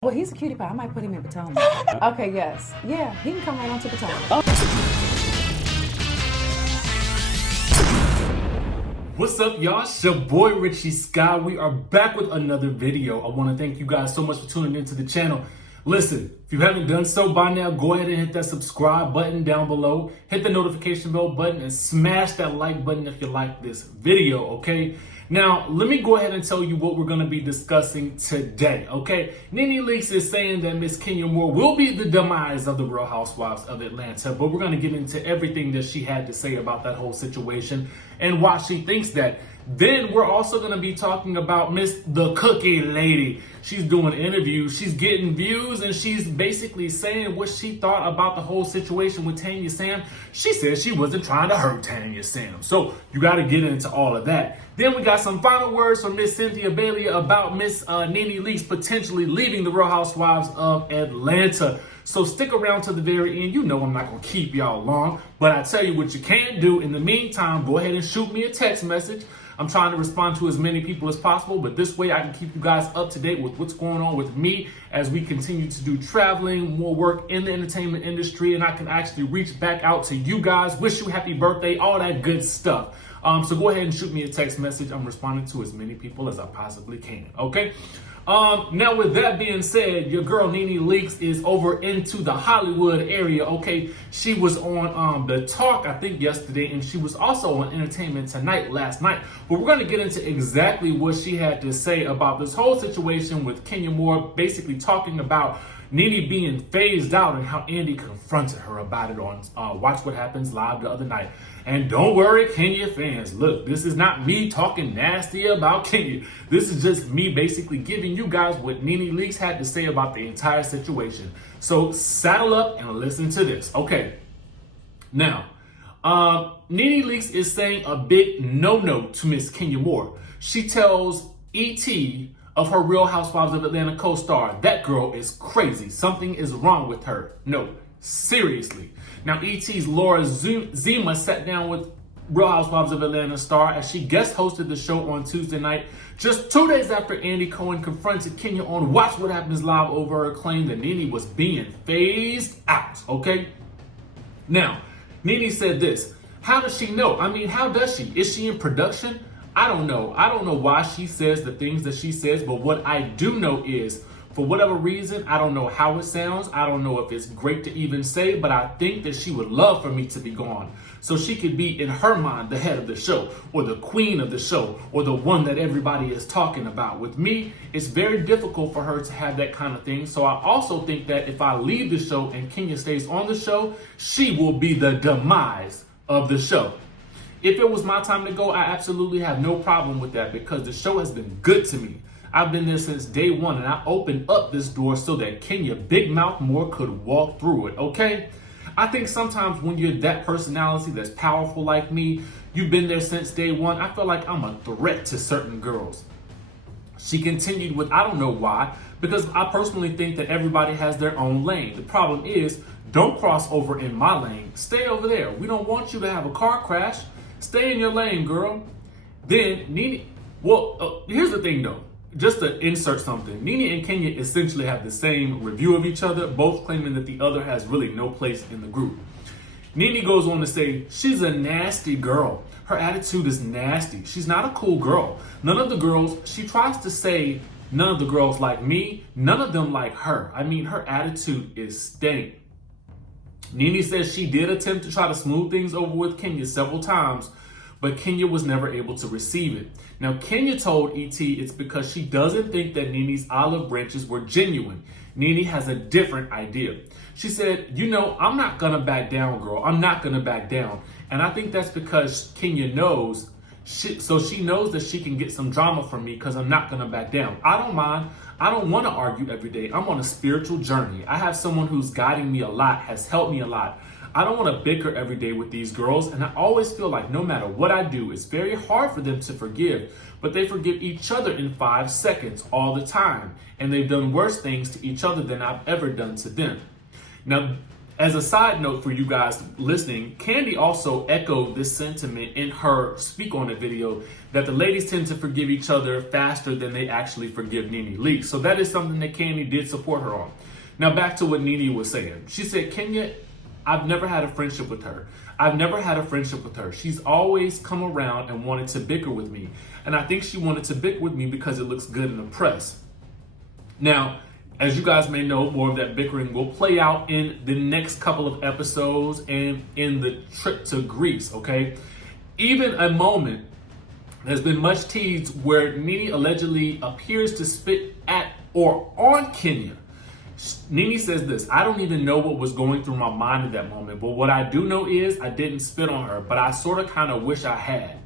Well, he's a cutie pie. I might put him in Potomac. Okay, yes. Yeah, he can come right on to Potomac. What's up, y'all? It's your boy Richie Sky. We are back with another video. I want to thank you guys so much for tuning into the channel. Listen, if you haven't done so by now, go ahead and hit that subscribe button down below. Hit the notification bell button and smash that like button if you like this video, okay? Now, let me go ahead and tell you what we're going to be discussing today, okay? Nene Leakes is saying that Miss Kenya Moore will be the demise of the Real Housewives of Atlanta, but we're going to get into everything that she had to say about that whole situation and why she thinks that. Then we're also going to be talking about Miss the Cookie Lady. She's doing interviews, she's getting views, and she's basically saying what she thought about the whole situation with Tanya Sam. She said she wasn't trying to hurt Tanya Sam. So you got to get into all of that. Then we got some final words from Miss Cynthia Bailey about Miss Nene Leakes potentially leaving the Real Housewives of Atlanta. So stick around to the very end. You know I'm not going to keep y'all long, but I tell you what you can do. In the meantime, go ahead and shoot me a text message. I'm trying to respond to as many people as possible, but this way I can keep you guys up to date with what's going on with me as we continue to do traveling, more work in the entertainment industry, and I can actually reach back out to you guys, wish you happy birthday, all that good stuff. So go ahead and shoot me a text message. I'm responding to as many people as I possibly can, okay? Now with that being said, your girl Nene Leakes is over into the Hollywood area, okay? She was on The Talk, I think yesterday, and she was also on Entertainment Tonight last night. But we're going to get into exactly what she had to say about this whole situation with Kenya Moore, basically talking about Nene being phased out and how Andy confronted her about it on Watch What Happens Live the other night. And don't worry, Kenya fans, look, this is not me talking nasty about Kenya. This is just me basically giving you guys what Nene Leakes had to say about the entire situation. So saddle up and listen to this. Okay, now, Nene Leakes is saying a big no-no to Miss Kenya Moore. She tells E.T. of her Real Housewives of Atlanta co-star, that girl is crazy. Something is wrong with her. No, seriously. Now, E.T.'s Laura Zima sat down with Real Housewives of Atlanta star as she guest hosted the show on Tuesday night, just 2 days after Andy Cohen confronted Kenya on Watch What Happens Live over her claim that Nene was being phased out, okay? Now, Nene said this, how does she know? I mean, how does she? Is she in production? I don't know. I don't know why she says the things that she says, but what I do know is, for whatever reason, I don't know how it sounds. I don't know if it's great to even say, but I think that she would love for me to be gone. So she could be, in her mind, the head of the show, or the queen of the show, or the one that everybody is talking about. With me, it's very difficult for her to have that kind of thing. So I also think that if I leave the show and Kenya stays on the show, she will be the demise of the show. If it was my time to go, I absolutely have no problem with that because the show has been good to me. I've been there since day one, and I opened up this door so that Kenya Big Mouth Moore could walk through it, okay? I think sometimes when you're that personality that's powerful like me, you've been there since day one, I feel like I'm a threat to certain girls. She continued with, I don't know why, because I personally think that everybody has their own lane. The problem is, don't cross over in my lane. Stay over there. We don't want you to have a car crash. Stay in your lane, girl. Then Nene, here's the thing though. Just to insert something, Nene and Kenya essentially have the same review of each other, both claiming that the other has really no place in the group. Nene goes on to say, she's a nasty girl. Her attitude is nasty. She's not a cool girl. None of the girls, she tries to say, none of the girls like me, none of them like her. I mean, her attitude is stank. Nene says she did attempt to try to smooth things over with Kenya several times, but Kenya was never able to receive it. Now, Kenya told E.T. it's because she doesn't think that Nene's olive branches were genuine. Nene has a different idea. She said, you know, I'm not gonna back down, girl. I'm not gonna back down. And I think that's because Kenya knows, she knows that she can get some drama from me because I'm not gonna back down. I don't mind. I don't want to argue every day. I'm on a spiritual journey. I have someone who's guiding me a lot, has helped me a lot. I don't want to bicker every day with these girls, and I always feel like no matter what I do, it's very hard for them to forgive, but they forgive each other in 5 seconds all the time, and they've done worse things to each other than I've ever done to them. Now, As a side note for you guys listening, Kandi also echoed this sentiment in her Speak On It video, that the ladies tend to forgive each other faster than they actually forgive Nene Leakes. So that is something that Kandi did support her on. Now back to what Nene was saying. She said, Kenya, I've never had a friendship with her. I've never had a friendship with her. She's always come around and wanted to bicker with me. And I think she wanted to bicker with me because it looks good in the press. Now, as you guys may know, more of that bickering will play out in the next couple of episodes and in the trip to Greece, okay? Even a moment, there's been much teased where Nene allegedly appears to spit at or on Kenya. Nene says this, I don't even know what was going through my mind at that moment, but what I do know is I didn't spit on her, but I sort of kind of wish I had.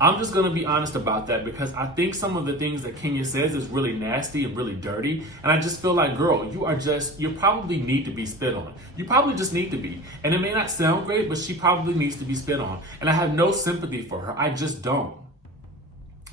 I'm just going to be honest about that because I think some of the things that Kenya says is really nasty and really dirty. And I just feel like, girl, you probably need to be spit on. You probably just need to be. And it may not sound great, but she probably needs to be spit on. And I have no sympathy for her. I just don't.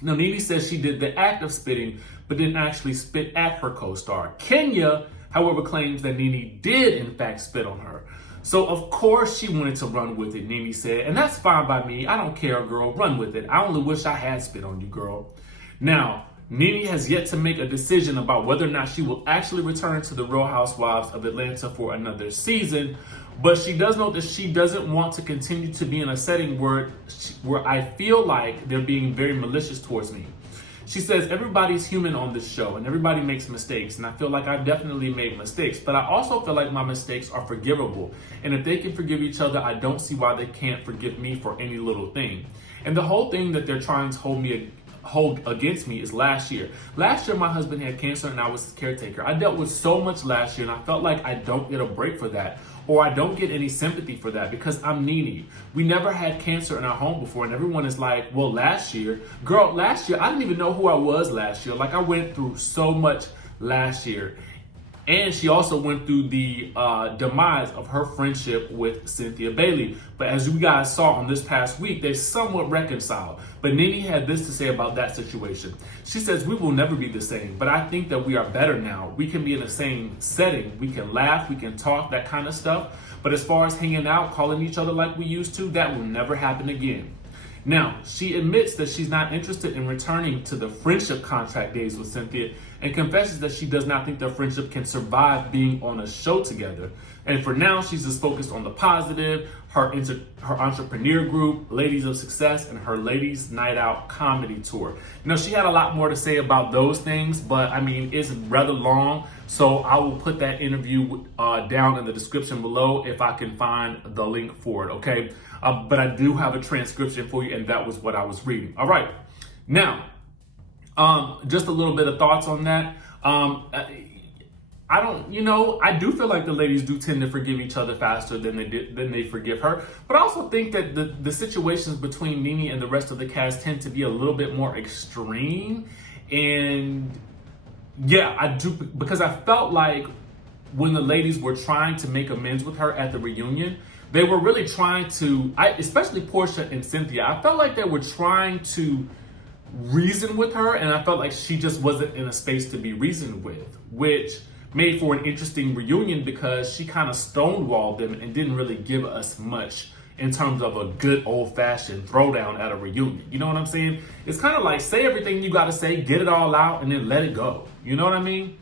Now, Nene says she did the act of spitting, but didn't actually spit at her co-star. Kenya, however, claims that Nene did, in fact, spit on her. So, of course, she wanted to run with it, Nene said. And that's fine by me. I don't care, girl. Run with it. I only wish I had spit on you, girl. Now, Nene has yet to make a decision about whether or not she will actually return to the Real Housewives of Atlanta for another season. But she does note that she doesn't want to continue to be in a setting where I feel like they're being very malicious towards me. She says, everybody's human on this show and everybody makes mistakes. And I feel like I've definitely made mistakes, but I also feel like my mistakes are forgivable. And if they can forgive each other, I don't see why they can't forgive me for any little thing. And the whole thing that they're trying to hold against me is last year. Last year, my husband had cancer and I was his caretaker. I dealt with so much last year and I felt like I don't get a break for that. Or I don't get any sympathy for that because I'm Nene. We never had cancer in our home before and everyone is like, well, last year, girl, last year, I didn't even know who I was last year. Like I went through so much last year. And she also went through the demise of her friendship with Cynthia Bailey. But as you guys saw on this past week, they somewhat reconciled. But Nene had this to say about that situation. She says, we will never be the same, but I think that we are better now. We can be in the same setting. We can laugh, we can talk, that kind of stuff. But as far as hanging out, calling each other like we used to, that will never happen again. Now, she admits that she's not interested in returning to the friendship contract days with Cynthia and confesses that she does not think their friendship can survive being on a show together. And for now, she's just focused on the positive, her entrepreneur group, Ladies of Success, and her Ladies Night Out comedy tour. Now, she had a lot more to say about those things, but I mean, it's rather long. So I will put that interview down in the description below if I can find the link for it, okay? But I do have a transcription for you, and that was what I was reading. All right. Now, just a little bit of thoughts on that. I do feel like the ladies do tend to forgive each other faster than they forgive her. But I also think that the situations between Nene and the rest of the cast tend to be a little bit more extreme. And yeah, I do, because I felt like when the ladies were trying to make amends with her at the reunion, they were really trying to, especially Porsha and Cynthia, I felt like they were trying to reason with her, and I felt like she just wasn't in a space to be reasoned with, which made for an interesting reunion because she kind of stonewalled them and didn't really give us much in terms of a good old-fashioned throwdown at a reunion. You know what I'm saying? It's kind of like, say everything you got to say, get it all out, and then let it go. You know what I mean?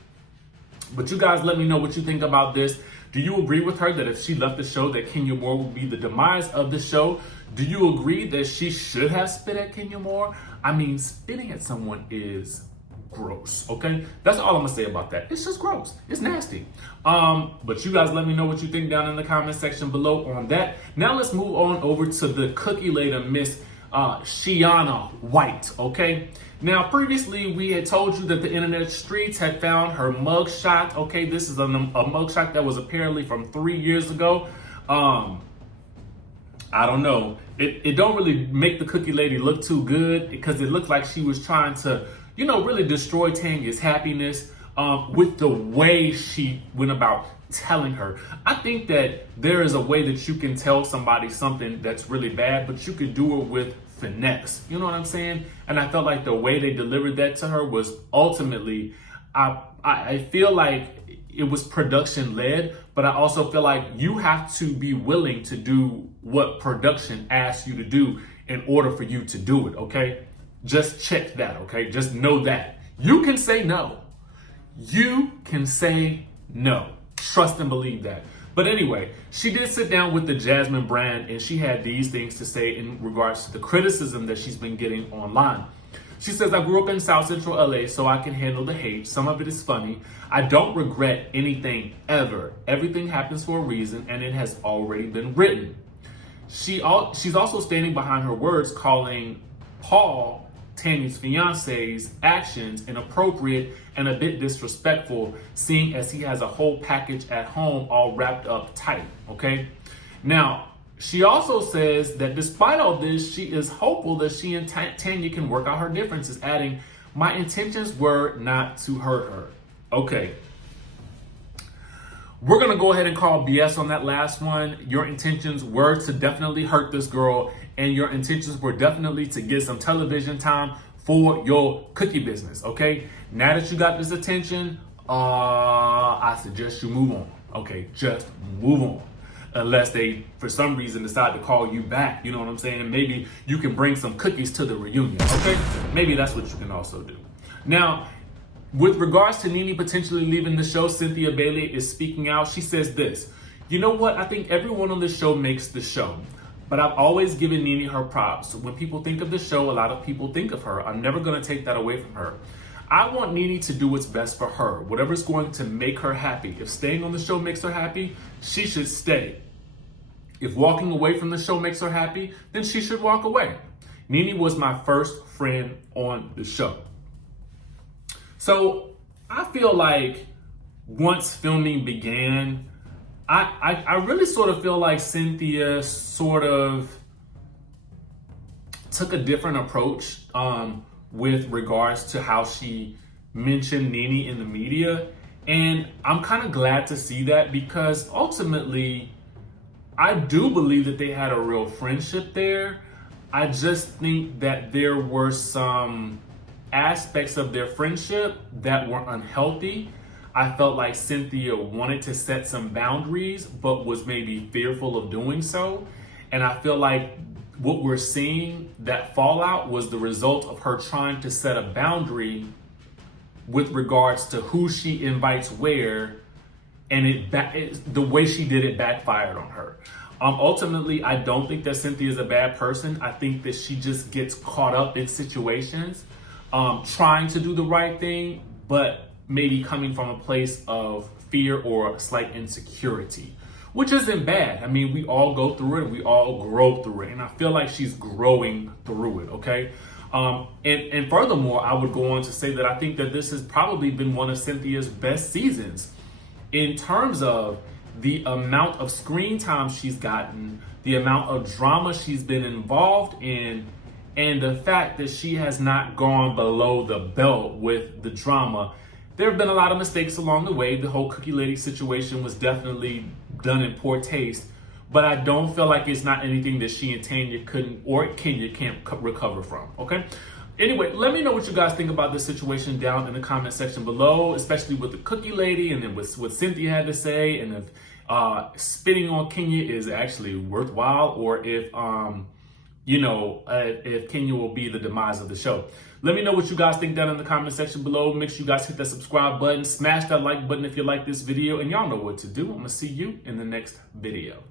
But you guys let me know what you think about this. Do you agree with her that if she left the show that Kenya Moore would be the demise of the show? Do you agree that she should have spit at Kenya Moore? I mean, spitting at someone is gross, okay? That's all I'm gonna say about that. It's just gross. It's nasty. But you guys let me know what you think down in the comment section below on that. Now let's move on over to the cookie later, Miss Shiana White, okay? Now, previously, we had told you that the internet streets had found her mugshot. Okay, this is a mugshot that was apparently from 3 years ago. I don't know. It don't really make the cookie lady look too good because it looked like she was trying to, really destroy Tanya's happiness with the way she went about telling her. I think that there is a way that you can tell somebody something that's really bad, but you could do it with finesse. You know what I'm saying? And I felt like the way they delivered that to her was ultimately, I feel like it was production led, but I also feel like you have to be willing to do what production asks you to do in order for you to do it, okay? Just check that, okay? Just know that. You can say no. You can say no. Trust and believe that. But anyway, she did sit down with the Jasmine brand and she had these things to say in regards to the criticism that she's been getting online. She says, I grew up in South Central LA, so I can handle the hate. Some of it is funny. I don't regret anything ever. Everything happens for a reason, and it has already been written. She's also standing behind her words, calling Paul, Tanya's fiance's actions inappropriate and a bit disrespectful, seeing as he has a whole package at home all wrapped up tight, okay? Now, she also says that despite all this, she is hopeful that she and Tanya can work out her differences, adding, my intentions were not to hurt her. Okay. We're going to go ahead and call BS on that last one. Your intentions were to definitely hurt this girl, and your intentions were definitely to get some television time for your cookie business, okay? Now that you got this attention, I suggest you move on, okay? Just move on. Unless they, for some reason, decide to call you back. You know what I'm saying? Maybe you can bring some cookies to the reunion, okay? Maybe that's what you can also do. Now, with regards to Nene potentially leaving the show, Cynthia Bailey is speaking out. She says this, you know what? I think everyone on the show makes the show. But I've always given Nene her props. When people think of the show, a lot of people think of her. I'm never going to take that away from her. I want Nene to do what's best for her. Whatever's going to make her happy. If staying on the show makes her happy, she should stay. If walking away from the show makes her happy, then she should walk away. Nene was my first friend on the show. So I feel like once filming began, I really sort of feel like Cynthia sort of took a different approach with regards to how she mentioned Nene in the media. And I'm kind of glad to see that, because ultimately, I do believe that they had a real friendship there. I just think that there were some aspects of their friendship that were unhealthy. I felt like Cynthia wanted to set some boundaries, but was maybe fearful of doing so. And I feel like what we're seeing, that fallout, was the result of her trying to set a boundary with regards to who she invites where, and the way she did it backfired on her. Ultimately, I don't think that Cynthia is a bad person. I think that she just gets caught up in situations, trying to do the right thing, but maybe coming from a place of fear or slight insecurity, which isn't bad. I mean, we all go through it. We all grow through it. And I feel like she's growing through it, okay? And furthermore, I would go on to say that I think that this has probably been one of Cynthia's best seasons in terms of the amount of screen time she's gotten, the amount of drama she's been involved in, and the fact that she has not gone below the belt with the drama. There have been a lot of mistakes along the way. The whole Cookie Lady situation was definitely done in poor taste, but I don't feel like it's not anything that she and Tanya couldn't, or Kenya can't recover from, okay? Anyway, let me know what you guys think about this situation down in the comment section below, especially with the Cookie Lady and then with what Cynthia had to say, and if spitting on Kenya is actually worthwhile, or if if Kenya will be the demise of the show. Let me know what you guys think down in the comment section below. Make sure you guys hit that subscribe button, smash that like button if you like this video, and y'all know what to do. I'm gonna see you in the next video.